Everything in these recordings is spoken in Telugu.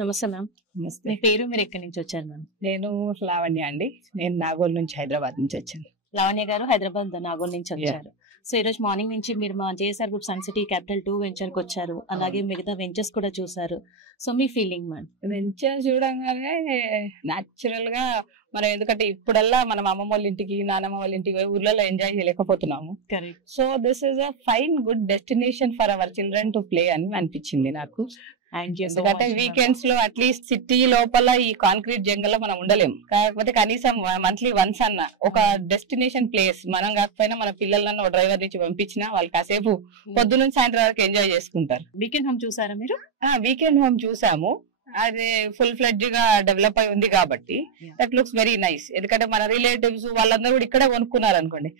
నమస్తే మ్యామ్. నమస్తే. మీ పేరు, మీరు ఎక్కడి నుంచి వచ్చారు మ్యామ్? నేను లావణ్య అండి. నేను నాగోల్ నుంచి హైదరాబాద్ నుంచి వచ్చాను. లావణ్య గారు హైదరాబాద్ నాగోల్ నుంచి వచ్చారు. సో ఈ రోజు మార్నింగ్ నుంచి మీరు మా JSR group sun city capital 2 venture కి వచ్చారు. అలాగే మిగతా వెంచర్స్ కూడా చూసారు. సో మీ ఫీలింగ్ మ్యామ్? వెంచర్ చూడంగానే న్యాచురల్ గా మనం, ఎందుకంటే ఇప్పుడల్లా మనం అమ్మమ్మ వాళ్ళ ఇంటికి, నానమ్మ వాళ్ళ ఇంటికి ఊర్లలో ఎంజాయ్ చేయలేకపోతున్నాము. Correct. So this is a fine good destination for our children to play అని అనిపించింది నాకు. ఎందుకంటే వీకెండ్స్ లో అట్లీస్ట్ సిటీ లోపల ఈ కాంక్రీట్ జంగల్ మనం ఉండలేం. కాకపోతే కనీసం మంత్లీ వన్స్ అన్న ఒక డెస్టినేషన్ ప్లేస్, మనం కాకపోయినా మన పిల్లలన్న డ్రైవర్ నుంచి పంపించినా వాళ్ళు కాసేపు పొద్దు నుంచి సాయంత్రం వరకు ఎంజాయ్ చేసుకుంటారు. వీకెండ్ హోమ్ చూసారా మీరు? వీకెండ్ హోమ్ చూసాము. అది ఫుల్ ఫ్లెడ్జ్ గా డెవలప్ అయి ఉంది కాబట్టి దట్ లుక్స్ వెరీ నైస్. ఎందుకంటే మన రిలేటివ్స్ వాళ్ళందరూ కూడా ఇక్కడే కొనుక్కున్నారు అనుకోండి.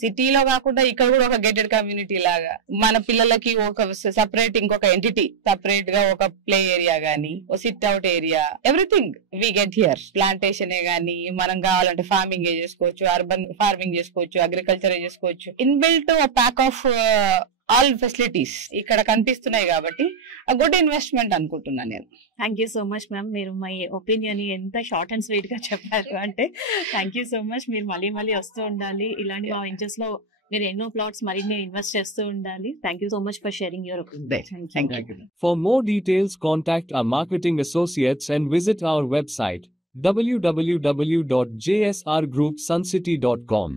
సిటీలో కాకుండా ఇక్కడ కూడా ఒక గేటెడ్ కమ్యూనిటీ లాగా మన పిల్లలకి ఒక సెపరేట్ ఇంకొక ఎంటిటీ, సెపరేట్ గా ఒక ప్లే ఏరియా గానీ, ఒక sit out area, everything we get here. Plantation గానీ, మనం కావాలంటే ఫార్మింగ్ చేసుకోవచ్చు, అర్బన్ ఫార్మింగ్ చేసుకోవచ్చు, అగ్రికల్చర్ చేసుకోవచ్చు. Inbuilt pack of all facilities ఇక్కడ కనిపిస్తున్నాయి కాబట్టి గుడ్ ఇన్వెస్ట్మెంట్ అనుకుంటున్నాను నేను. Thank you so much ma'am. మీరు మీ ఒపీనియన్ ఎంత షార్ట్ అండ్ స్వీట్ గా చెప్పారు అంటే థ్యాంక్ యూ సో మచ్. మీరు మళ్ళీ వస్తూ ఉండాలి. ఇలాంటి మా వెంచర్స్ లో మీరు ఎన్నో ప్లాట్స్ మరిన్ని ఇన్వెస్ట్ చేస్తూ ఉండాలి. Thank you so much for sharing your opinion. Thank you. For more details, contact our marketing associates and visit our website www.jsrgroupsuncity.com.